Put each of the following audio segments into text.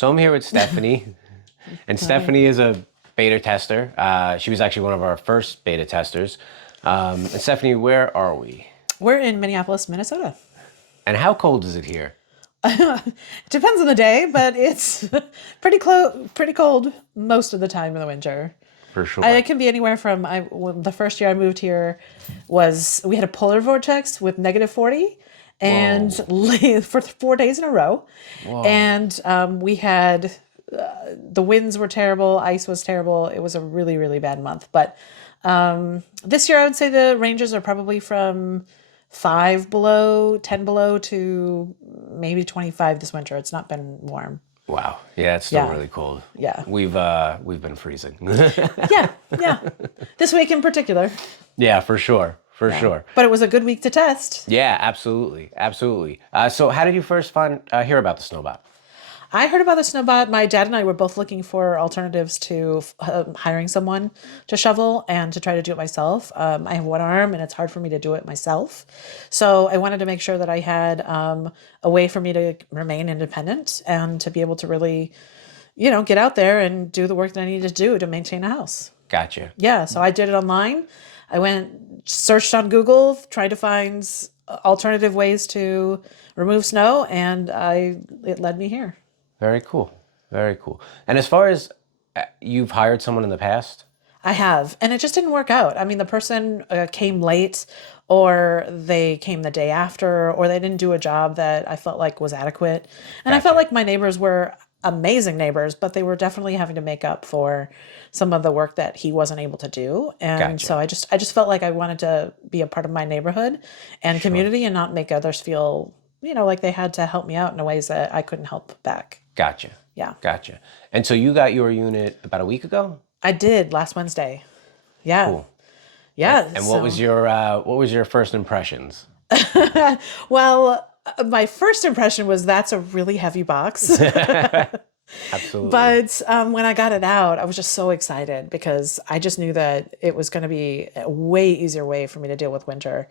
So I'm here with Stephanie, and Stephanie is a beta tester. She was actually one of our first beta testers. And Stephanie, where are we? We're in Minneapolis, Minnesota. And how cold is it here? It depends on the day, but it's pretty cold most of the time in the winter. For sure. It can be anywhere from the first year I moved here we had a polar vortex with -40 and for 4 days in a row. Whoa. And we had the winds were terrible, ice was terrible. It was a really, really bad month. But this year I would say the ranges are probably from 5 below, 10 below to maybe 25 this winter. It's not been warm. Wow. Yeah, it's still really cold. Yeah. We've been freezing. Yeah. This week in particular. Yeah, for sure. For sure. But it was a good week to test. Yeah, absolutely. Absolutely. So how did you first hear about the Snowbot? I heard about the Snowbot. My dad and I were both looking for alternatives to hiring someone to shovel and to try to do it myself. I have one arm and it's hard for me to do it myself. So I wanted to make sure that I had a way for me to remain independent and to be able to really, get out there and do the work that I needed to do to maintain a house. Gotcha. Yeah, so I did it online. I searched on Google, tried to find alternative ways to remove snow, and it led me here. Very cool. Very cool. And as far as you've hired someone in the past? I have, and it just didn't work out. I mean, the person came late, or they came the day after, or they didn't do a job that I felt like was adequate. And I felt like my neighbors were amazing neighbors, but they were definitely having to make up for some of the work that he wasn't able to do. And so I just felt like I wanted to be a part of my neighborhood and community and not make others feel, like they had to help me out in ways that I couldn't help back. Gotcha. Yeah. Gotcha. And so you got your unit about a week ago? I did last Wednesday. Yeah. Cool. Yeah. And what was your first impressions? Well, my first impression was that's a really heavy box. Absolutely. But when I got it out, I was just so excited because I just knew that it was going to be a way easier way for me to deal with winter.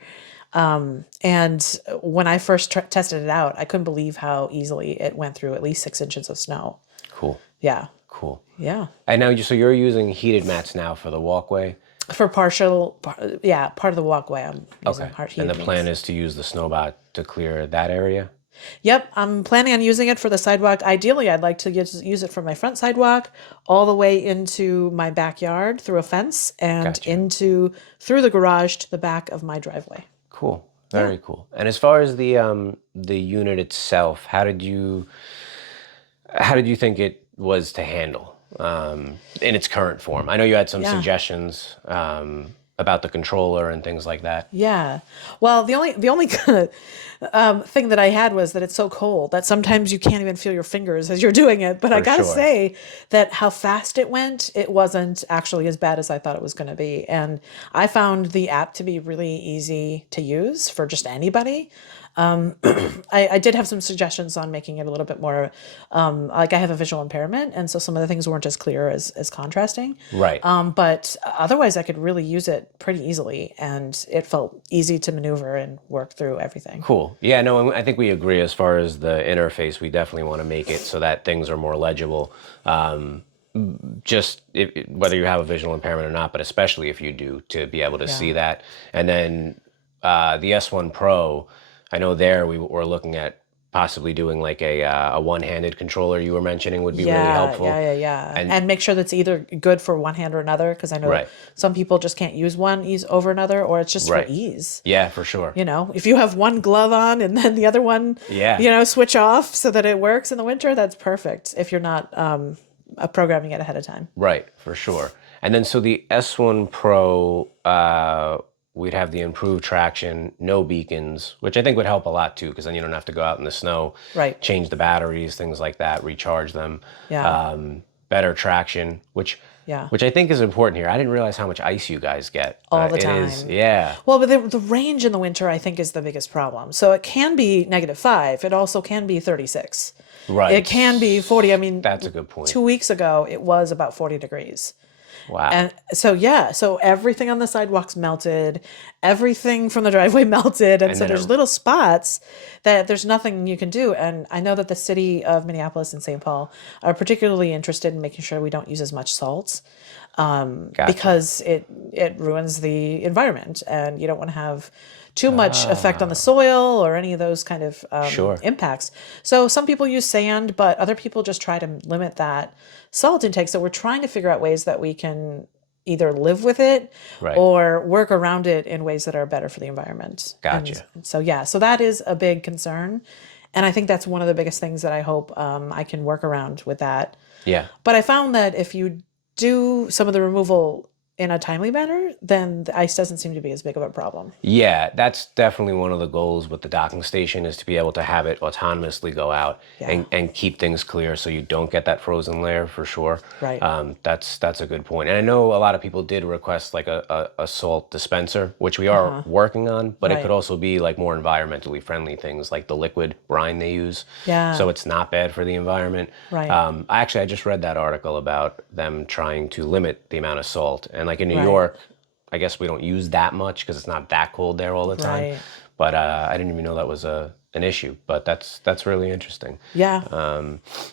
And when I first tested it out, I couldn't believe how easily it went through at least 6 inches of snow. Cool. Yeah. Cool. Yeah. And now, so you're using heated mats now for the walkway? For part of the walkway, I'm using heated And the plan is to use the Snowbot to clear that area? Yep, I'm planning on using it for the sidewalk. Ideally, I'd like to use it for my front sidewalk all the way into my backyard through a fence and through the garage to the back of my driveway. Cool. Very cool. And as far as the unit itself, how did you think it was to handle in its current form? I know you had some suggestions about the controller and things like that. Yeah. Well, the only thing that I had was that it's so cold that sometimes you can't even feel your fingers as you're doing it. But I gotta say that how fast it went, it wasn't actually as bad as I thought it was going to be. And I found the app to be really easy to use for just anybody. I did have some suggestions on making it a little bit more, like I have a visual impairment, and so some of the things weren't as clear as contrasting. Right. But otherwise, I could really use it pretty easily, and it felt easy to maneuver and work through everything. Cool. Yeah, no, I think we agree as far as the interface. We definitely want to make it so that things are more legible. Just whether you have a visual impairment or not, but especially if you do, to be able to see that. And then the S1 Pro, I know there we were looking at possibly doing like a one-handed controller you were mentioning would be really helpful. Yeah. And make sure that's either good for one hand or another, because I know some people just can't use one over another, or it's just for ease. Yeah, for sure. If you have one glove on and then the other one, switch off so that it works in the winter, that's perfect if you're not programming it ahead of time. Right, for sure. And then so the S1 Pro, we'd have the improved traction, no beacons, which I think would help a lot too, because then you don't have to go out in the snow, change the batteries, things like that, recharge them. Yeah. Better traction, which I think is important here. I didn't realize how much ice you guys get. All the time. Well, but the range in the winter, I think, is the biggest problem. So it can be -5. It also can be 36. Right. It can be 40. I mean, that's a good point. 2 weeks ago, it was about 40 degrees. Wow. And so, yeah, so everything on the sidewalks melted, everything from the driveway melted. And And so then there's it, little spots that there's nothing you can do. And I know that the city of Minneapolis and St. Paul are particularly interested in making sure we don't use as much salt, gotcha. because it ruins the environment, and you don't want to have too much effect on the soil or any of those kind of Sure. impacts. So some people use sand, but other people just try to limit that salt intake. So we're trying to figure out ways that we can either live with it Right. or work around it in ways that are better for the environment. And Gotcha. so, yeah, so that is a big concern. And I think that's one of the biggest things that I hope I can work around with that. Yeah. But I found that if you do some of the removal in a timely manner, then the ice doesn't seem to be as big of a problem. Yeah, that's definitely one of the goals with the docking station is to be able to have it autonomously go out Yeah. and keep things clear so you don't get that frozen layer for sure. Right. That's a good point. And I know a lot of people did request like a salt dispenser, which we are working on, but it could Right. also be like more environmentally friendly things like the liquid brine they use. Yeah. So it's not bad for the environment. Right. I just read that article about them trying to limit the amount of salt. And like in New Right. York, I guess we don't use that much because it's not that cold there all the time. Right. But I didn't even know that was an issue. But that's really interesting. Yeah.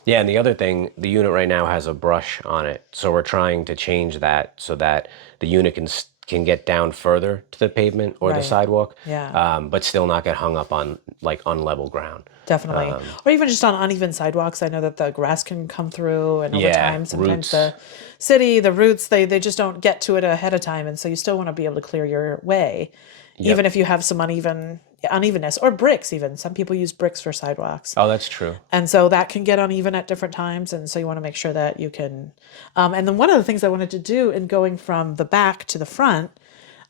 Yeah, and the other thing, the unit right now has a brush on it, so we're trying to change that so that the unit can get down further to the pavement or the Right. sidewalk, Yeah. but still not get hung up on like unlevel ground. Definitely. Or even just on uneven sidewalks. I know that the grass can come through, and over Yeah, time, sometimes roots. the city, the roots, they just don't get to it ahead of time. And so you still want to be able to clear your way, even if you have some unevenness, or bricks even. Some people use bricks for sidewalks. Oh, that's true. And so that can get uneven at different times. And so you want to make sure that you can. And then one of the things I wanted to do in going from the back to the front,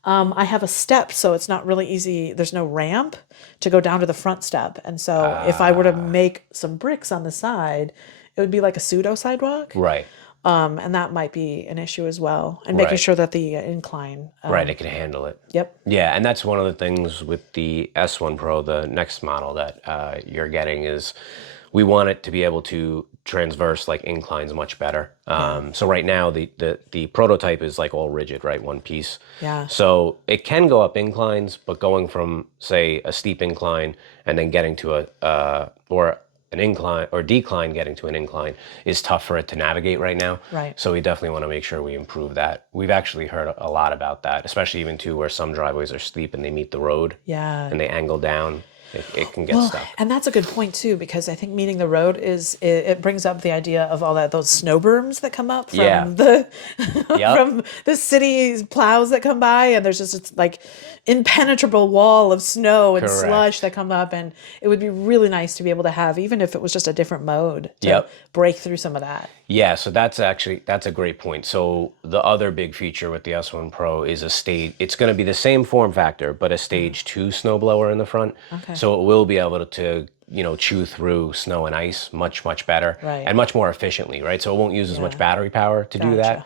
I have a step, so it's not really easy. There's no ramp to go down to the front step. And so if I were to make some bricks on the side, it would be like a pseudo sidewalk. Right. And that might be an issue as well. And making Right. sure that the incline. Right, it can handle it. Yep. Yeah, and that's one of the things with the S1 Pro, the next model that you're getting, is we want it to be able to transverse like inclines much better. So right now the prototype is like all rigid, right, one piece. Yeah. So it can go up inclines, but going from say a steep incline and then getting to or an incline or decline getting to an incline is tough for it to navigate right now. Right. So we definitely want to make sure we improve that. We've actually heard a lot about that, especially even too where some driveways are steep and they meet the road Yeah. and they angle down. It can get stuck. And that's a good point too, because I think meeting the road it brings up the idea of all those snow berms that come up from Yeah. the Yep. from the city's plows that come by, and there's just this like impenetrable wall of snow and Correct. slush that come up, and it would be really nice to be able to have, even if it was just a different mode, to Yep. break through some of that. Yeah, so that's a great point. So the other big feature with the S1 Pro is it's going to be the same form factor, but a stage 2 snowblower in the front. Okay. So it will be able to chew through snow and ice much better Right. and much more efficiently, right? So it won't use as much battery power to do that.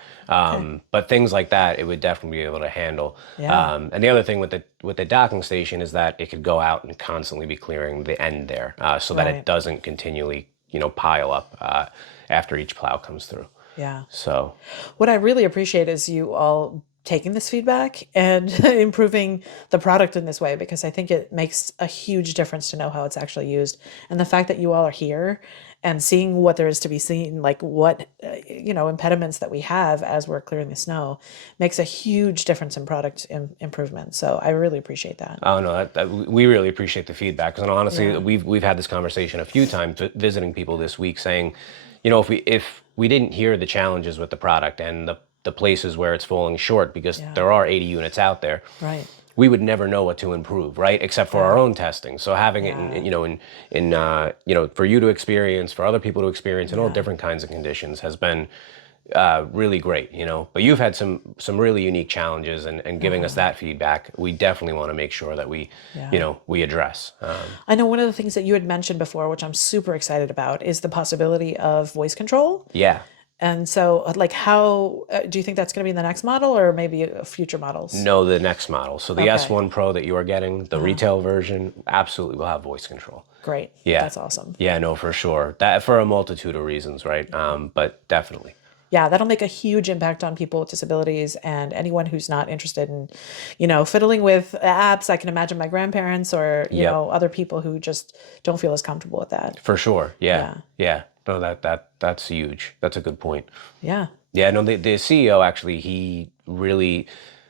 But things like that, it would definitely be able to handle. Yeah. And the other thing with the docking station is that it could go out and constantly be clearing the end there, so that Right. it doesn't continually pile up after each plow comes through. Yeah. So What I really appreciate is you all taking this feedback and improving the product in this way, because I think it makes a huge difference to know how it's actually used. And the fact that you all are here and seeing what there is to be seen, like what, impediments that we have as we're clearing the snow, makes a huge difference in product improvement. So I really appreciate that. oh no, we really appreciate the feedback. Because honestly, Yeah. we've had this conversation a few times visiting people this week, saying, if we didn't hear the challenges with the product and the places where it's falling short, because there are 80 units out there, Right. we would never know what to improve, right? Except for our own testing. So having it, for you to experience, for other people to experience in all different kinds of conditions has been really great, But you've had some really unique challenges, and giving us that feedback, we definitely want to make sure that we, we address. I know one of the things that you had mentioned before, which I'm super excited about, is the possibility of voice control. Yeah. And so, like, how do you think that's going to be in the next model, or maybe future models? No, the next model. So the Okay. S1 Pro that you are getting, the retail version, absolutely will have voice control. Great. Yeah. That's awesome. Yeah, no, for sure. That for a multitude of reasons, right? But definitely. Yeah, that'll make a huge impact on people with disabilities and anyone who's not interested in, fiddling with apps. I can imagine my grandparents or, other people who just don't feel as comfortable with that. For sure. Yeah. Yeah. Yeah. No, that's huge. That's a good point. Yeah. Yeah, no, the CEO actually, he really,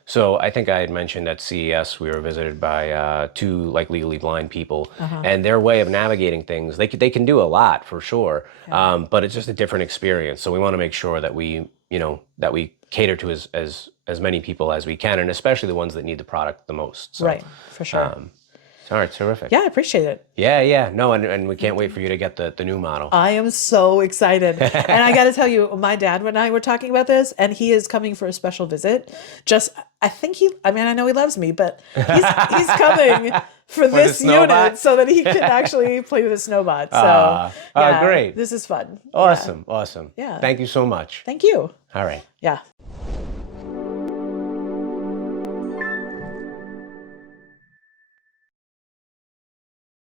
so I think I had mentioned at CES we were visited by two like legally blind people, and their way of navigating things, they can do a lot for sure, but it's just a different experience. So we want to make sure that we, that we cater to as many people as we can, and especially the ones that need the product the most. So, Right, for sure. All right, terrific. Yeah, I appreciate it. Yeah. No, and we can't wait for you to get the new model. I am so excited. And I got to tell you, my dad and I were talking about this, and he is coming for a special visit. I know he loves me, but he's coming for this unit so that he can actually play with the Snowbot. So, great. This is fun. Awesome. Yeah. Thank you so much. Thank you. All right. Yeah.